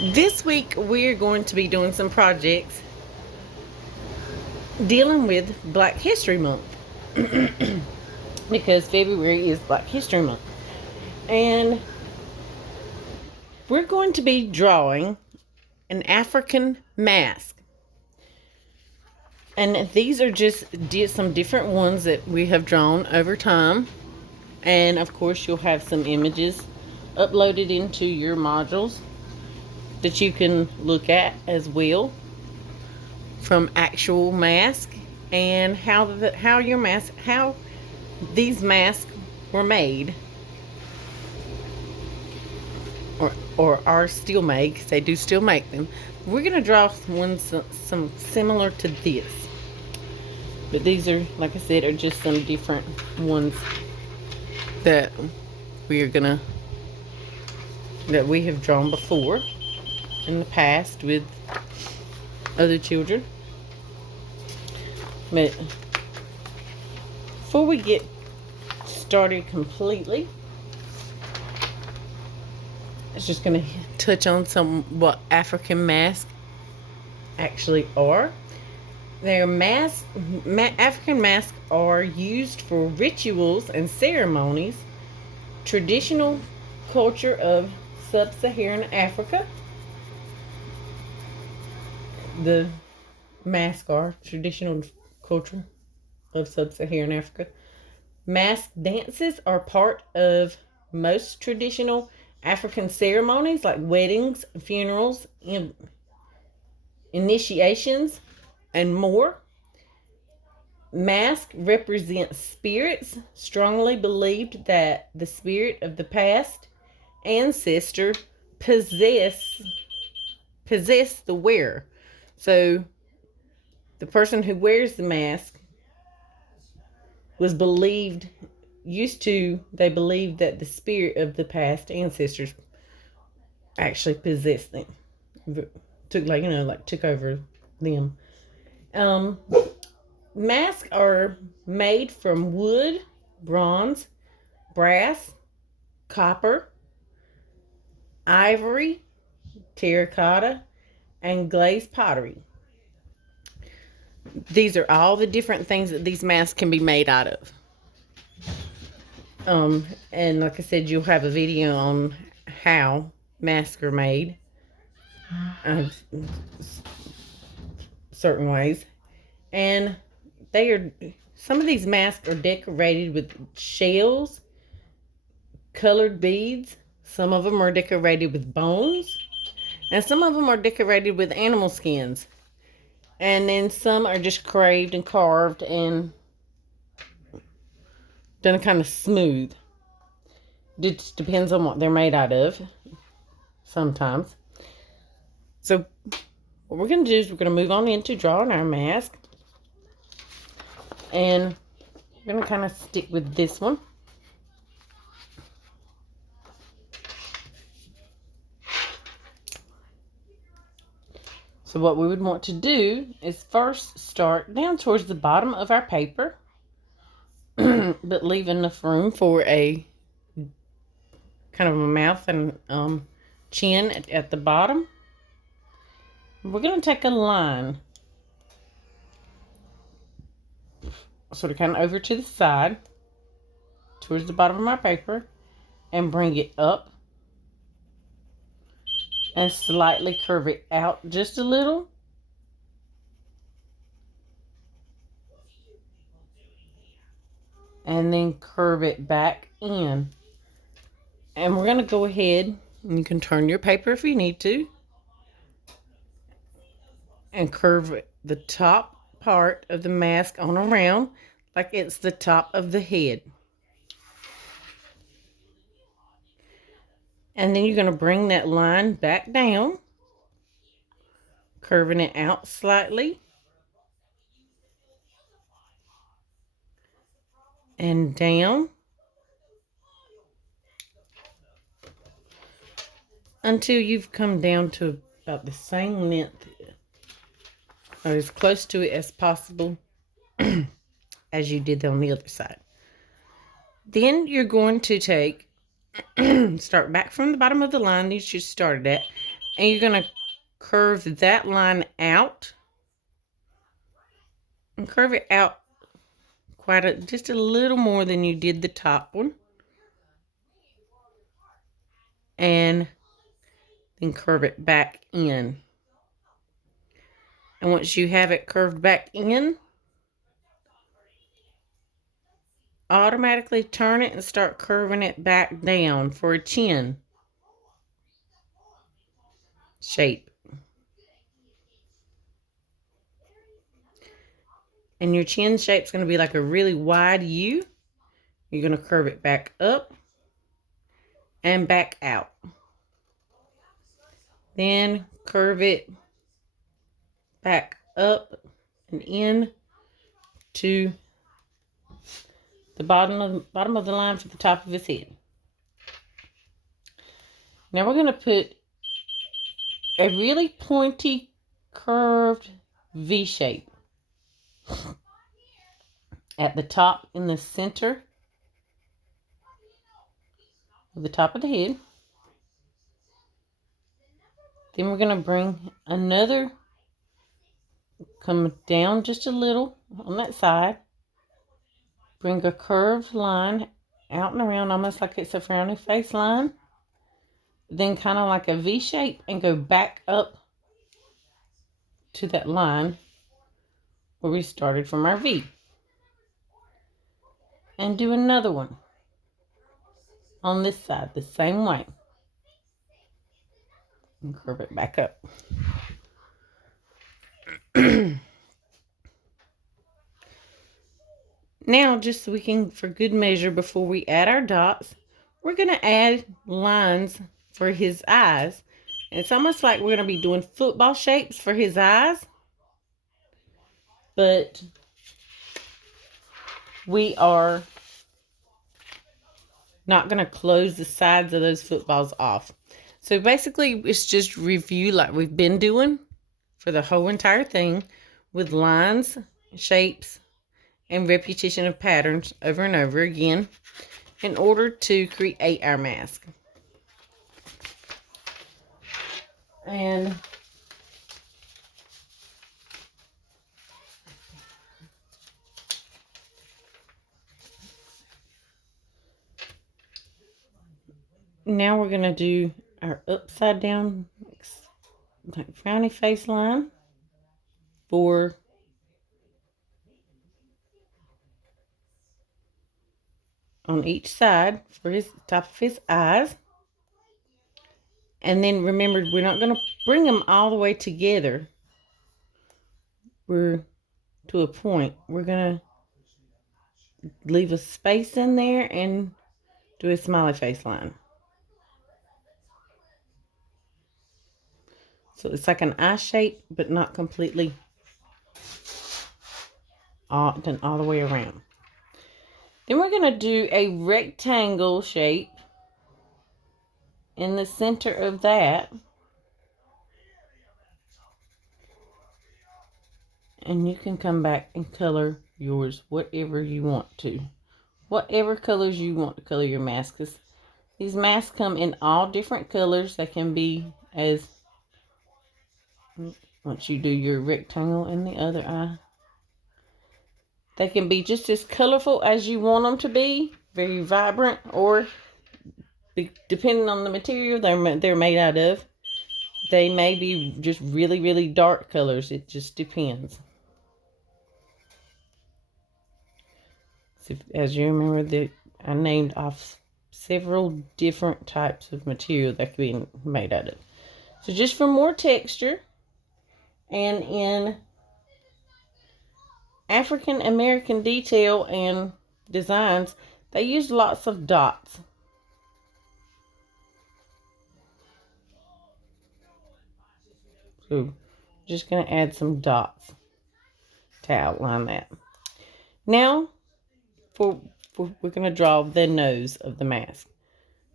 This week we're going to be doing some projects dealing with Black History Month because February is Black History Month. And we're going to be drawing an African mask. And these are just some different ones that we have drawn over time. And of course, you'll have some images uploaded into your modules that you can look at as well from actual mask and how these masks were made or are still made, because they do still make them. We're gonna draw some similar to this, but these are, like I said, are just some different ones that we have drawn before in the past with other children. But before we get started completely, I'm just going to touch on what African masks actually are. African masks are used for rituals and ceremonies, traditional culture of sub-Saharan Africa. The masks are traditional culture of sub-Saharan Africa. Mask dances are part of most traditional African ceremonies like weddings, funerals, initiations, and more. Masks represent spirits, strongly believed that the spirit of the past ancestor possess the wearer. So the person who wears the mask they believed that the spirit of the past ancestors actually possessed them. Took over them. Masks are made from wood, bronze, brass, copper, ivory, terracotta, and glazed pottery. These are all the different things that these masks can be made out of. And like I said, you'll have a video on how masks are made certain ways. And some of these masks are decorated with shells, colored beads. Some of them are decorated with bones, and some of them are decorated with animal skins. And then some are just carved and done kind of smooth. It just depends on what they're made out of sometimes. So what we're going to do is we're going to move on into drawing our mask. And we're going to kind of stick with this one. So what we would want to do is first start down towards the bottom of our paper, but leave enough room for a kind of a mouth and chin at the bottom. We're going to take a line sort of kind of over to the side towards the bottom of my paper and bring it up and slightly curve it out just a little. And then curve it back in. And we're going to go ahead, and you can turn your paper if you need to, and curve the top part of the mask on around like it's the top of the head. And then you're going to bring that line back down, curving it out slightly. And down. Until you've come down to about the same length, or as close to it as possible as you did on the other side. Then you're going to start back from the bottom of the line you just started at, And you're going to curve that line out. And curve it out just a little more than you did the top one. And then curve it back in. And once you have it curved back in, automatically turn it and start curving it back down for a chin shape. And your chin shape is going to be like a really wide U. You're going to curve it back up and back out. Then curve it back up and in to the bottom of the line for the top of his head. Now we're going to put a really pointy, curved V shape at the top in the center of the top of the head. Then we're going to bring another, come down just a little on that side. Bring a curved line out and around, almost like it's a frowny face line. Then kind of like a V shape and go back up to that line where we started from our V. And do another one on this side the same way. And curve it back up. Now, just so we can, for good measure, before we add our dots, we're going to add lines for his eyes. And it's almost like we're going to be doing football shapes for his eyes. But we are not going to close the sides of those footballs off. So basically, it's just review like we've been doing for the whole entire thing with lines, shapes, and repetition of patterns over and over again in order to create our mask. And now we're going to do our upside down like frowny face line for on each side for his top of his eyes. And then remember, we're not going to bring them all the way together. We're to a point. We're going to leave a space in there and do a smiley face line. So it's like an eye shape, but not completely done all the way around. Then we're going to do a rectangle shape in the center of that. And you can come back and color yours whatever you want to. Whatever colors you want to color your mask. Because these masks come in all different colors. They can be as, once you do your rectangle in the other eye, they can be just as colorful as you want them to be. Very vibrant, or depending on the material they're made out of, they may be just really, really dark colors. It just depends. So as you remember, I named off several different types of material that can be made out of. So just for more texture, and in African American detail and designs, they use lots of dots. So just going to add some dots to outline that. Now, we're going to draw the nose of the mask.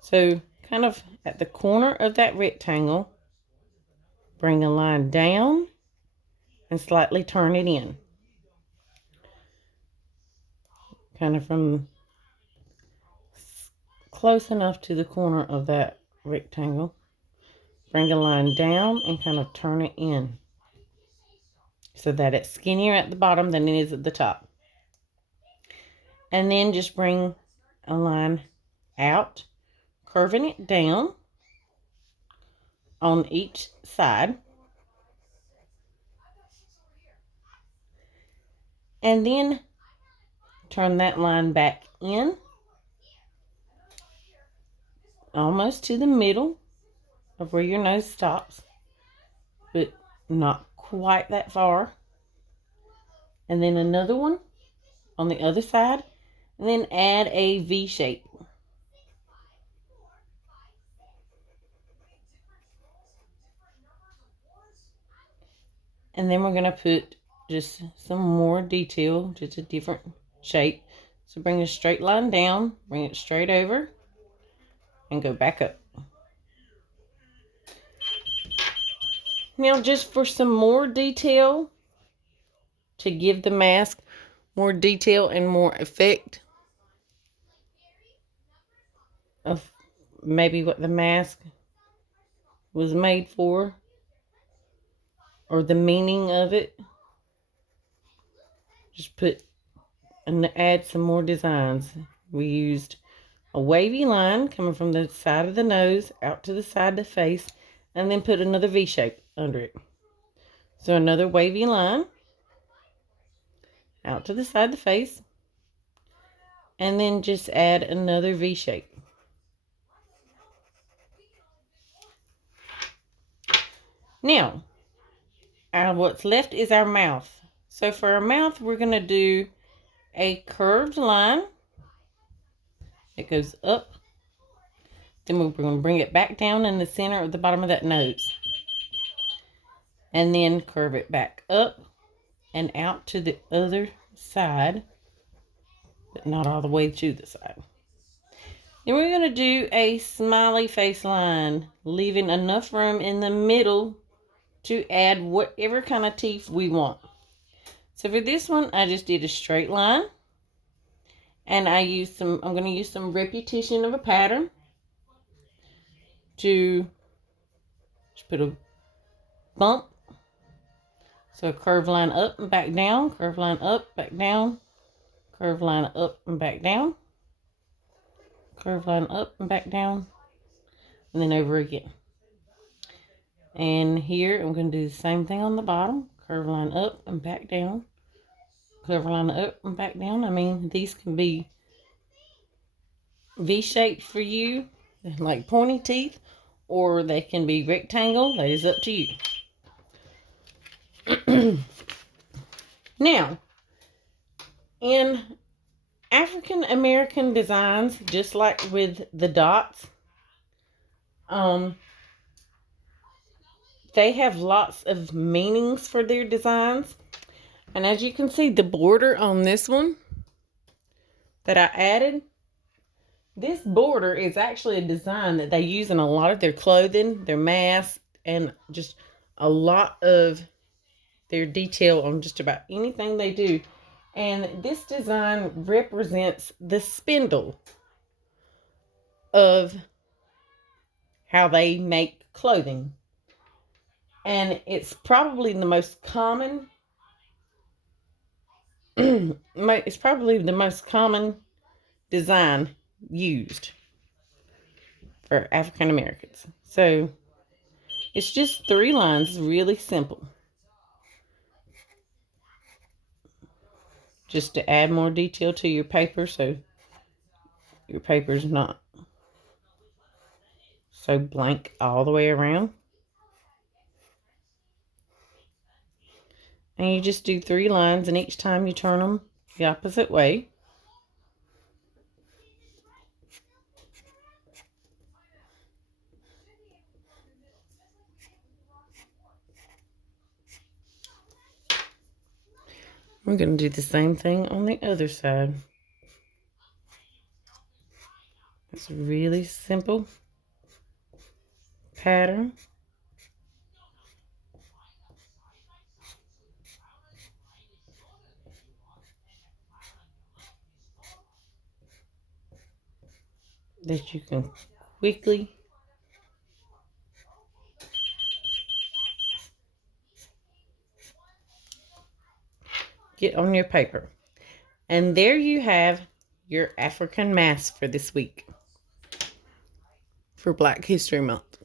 So kind of at the corner of that rectangle, bring a line down and slightly turn it in. Kind of from close enough to the corner of that rectangle bring a line down and kind of turn it in so that it's skinnier at the bottom than it is at the top. And then just bring a line out, curving it down on each side. And then turn that line back in almost to the middle of where your nose stops, but not quite that far. And then another one on the other side, and then add a V shape. And then we're going to put just some more detail, just a different shape. So bring a straight line down, bring it straight over, and go back up. Now just for some more detail, to give the mask more detail and more effect of maybe what the mask was made for, or the meaning of it, just put and add some more designs. We used a wavy line coming from the side of the nose out to the side of the face, and then put another V shape under it. So another wavy line out to the side of the face, and then just add another V shape. Now, what's left is our mouth. So for our mouth, we're going to do a curved line. It goes up. Then we're going to bring it back down in the center of the bottom of that nose. And then curve it back up and out to the other side, but not all the way to the side. Then we're going to do a smiley face line, leaving enough room in the middle to add whatever kind of teeth we want. So for this one, I just did a straight line, and I'm going to use some repetition of a pattern to just put a bump. So a curved line up and back down, curved line up, back down, curved line up and back down, curved line up and back down, and then over again. And here I'm going to do the same thing on the bottom, curved line up and back down, curved line up and back down. I mean, these can be V-shaped for you, like pointy teeth, or they can be rectangle. That is up to you. Now, in African American designs, just like with the dots, they have lots of meanings for their designs. And as you can see, the border on this one that I added, this border is actually a design that they use in a lot of their clothing, their masks, and just a lot of their detail on just about anything they do. And this design represents the spindle of how they make clothing. And it's probably the most common it's probably the most common design used for African Americans. So it's just 3 lines, really simple. Just to add more detail to your paper, so your paper's not so blank all the way around. And you just do 3 lines, and each time you turn them the opposite way. We're going to do the same thing on the other side. It's a really simple pattern. That you can quickly get on your paper. And there you have your African mask for this week, for Black History Month.